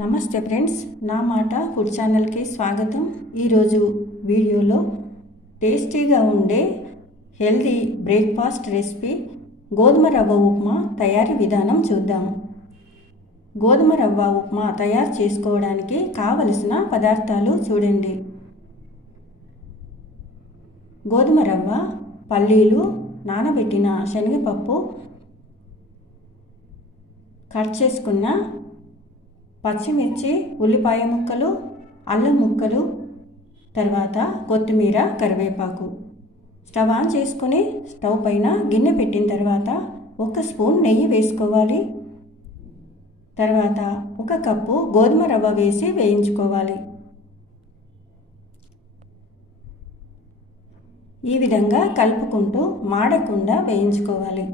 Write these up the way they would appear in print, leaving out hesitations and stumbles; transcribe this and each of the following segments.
నమస్తే ఫ్రెండ్స్, నా మాట ఫుడ్ ఛానల్కి స్వాగతం. ఈరోజు వీడియోలో టేస్టీగా ఉండే హెల్తీ బ్రేక్ఫాస్ట్ రెసిపీ గోధుమ రవ్వ ఉప్మా తయారీ విధానం చూద్దాం. గోధుమ రవ్వ ఉప్మా తయారు చేసుకోవడానికి కావలసిన పదార్థాలు చూడండి. గోధుమ రవ్వ, పల్లీలు, నానబెట్టిన శనగపప్పు, కట్ చేసుకున్న పచ్చిమిర్చి, ఉల్లిపాయ ముక్కలు, అల్లం ముక్కలు, తర్వాత కొత్తిమీర, కరివేపాకు. స్టవ్ ఆన్ చేసుకొని స్టవ్ పైన గిన్నె పెట్టిన తర్వాత 1 స్పూన్ నెయ్యి వేసుకోవాలి. తర్వాత 1 కప్పు గోధుమ రవ్వ వేసి వేయించుకోవాలి. ఈ విధంగా కలుపుకుంటూ మాడకుండా వేయించుకోవాలి.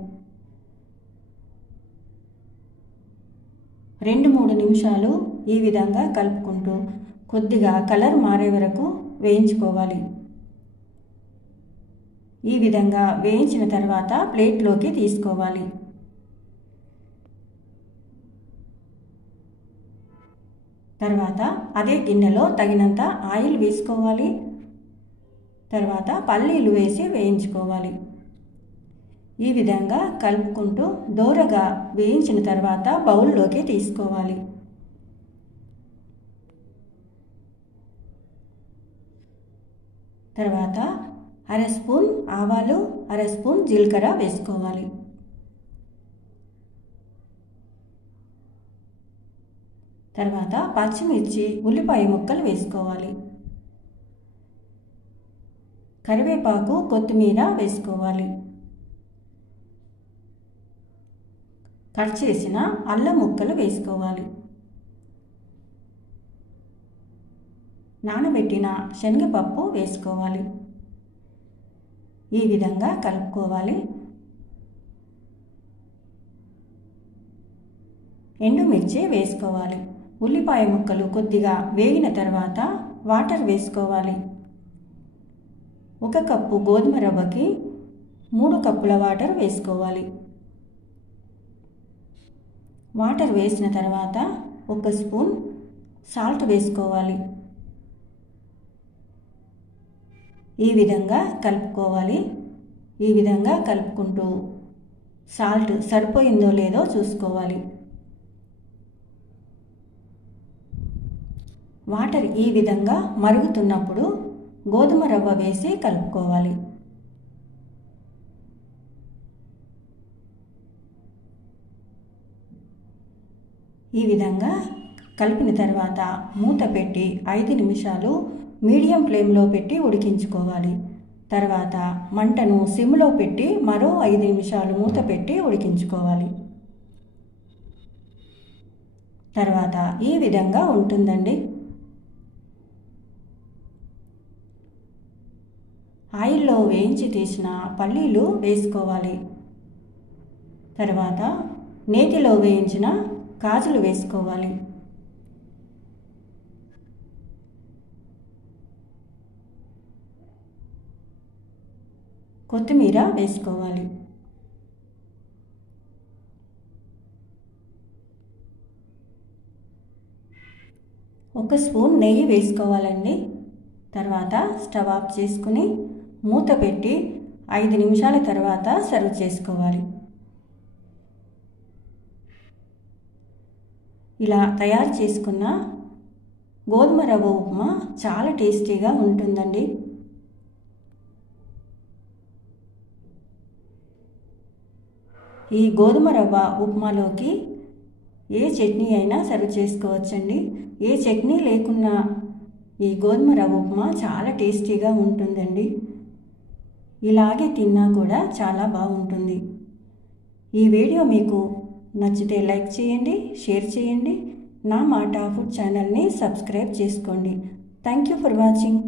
2-3 నిమిషాలు ఈ విధంగా కలుపుకుంటూ కొద్దిగా కలర్ మారే వరకు వేయించుకోవాలి. ఈ విధంగా వేయించిన తర్వాత ప్లేట్లోకి తీసుకోవాలి. తర్వాత అదే గిన్నెలో తగినంత ఆయిల్ వేసుకోవాలి. తర్వాత పల్లీలు వేసి వేయించుకోవాలి. ఈ విధంగా కలుపుకుంటూ దోరగా వేయించిన తర్వాత బౌల్లోకి తీసుకోవాలి. తర్వాత 1/2 స్పూన్ ఆవాలు, 1/2 స్పూన్ జీలకర్ర వేసుకోవాలి. తర్వాత పచ్చిమిర్చి, ఉల్లిపాయ ముక్కలు వేసుకోవాలి. కరివేపాకు, కొత్తిమీర వేసుకోవాలి. కట్ చేసిన అల్లం ముక్కలు వేసుకోవాలి. నానబెట్టిన శనగపప్పు వేసుకోవాలి. ఈ విధంగా కలుపుకోవాలి. ఎండుమిర్చి వేసుకోవాలి. ఉల్లిపాయ ముక్కలు కొద్దిగా వేగిన తర్వాత వాటర్ వేసుకోవాలి. 1 కప్పు గోధుమ రవ్వకి 3 కప్పుల వాటర్ వేసుకోవాలి. వాటర్ వేసిన తర్వాత 1 స్పూన్ సాల్ట్ వేసుకోవాలి. ఈ విధంగా కలుపుకోవాలి. ఈ విధంగా కలుపుకుంటూ సాల్ట్ సరిపోయిందో లేదో చూసుకోవాలి. వాటర్ ఈ విధంగా మరుగుతున్నప్పుడు గోధుమ రవ్వ వేసి కలుపుకోవాలి. ఈ విధంగా కలిపిన తర్వాత మూత పెట్టి 5 నిమిషాలు మీడియం ఫ్లేమ్లో పెట్టి ఉడికించుకోవాలి. తర్వాత మంటను సిమ్లో పెట్టి మరో 5 నిమిషాలు మూత పెట్టి ఉడికించుకోవాలి. తర్వాత ఈ విధంగా ఉంటుందండి. ఆయిల్లో వేయించి తీసిన పల్లీలు వేసుకోవాలి. తర్వాత నేతిలో వేయించిన కాజులు వేసుకోవాలి. కొత్తిమీర వేసుకోవాలి. ఒక స్పూన్ నెయ్యి వేసుకోవాలండి. తర్వాత స్టవ్ ఆఫ్ చేసుకుని మూత పెట్టి 5 నిమిషాల తర్వాత సర్వ్ చేసుకోవాలి. ఇలా తయారు చేసుకున్న గోధుమ రవ్వ ఉప్మా చాలా టేస్టీగా ఉంటుందండి. ఈ గోధుమ రవ్వ ఉప్మాలోకి ఏ చట్నీ అయినా సర్వ్ చేసుకోవచ్చండి. ఏ చట్నీ లేకున్నా ఈ గోధుమ రవ్వ ఉప్మా చాలా టేస్టీగా ఉంటుందండి. ఇలాగే తిన్నా కూడా చాలా బాగుంటుంది. ఈ వీడియో మీకు నచ్చితే లైక్ చేయండి, షేర్ చేయండి. నా మాట ఫుడ్ ఛానల్ని సబ్స్క్రైబ్ చేసుకోండి. Thank you for watching.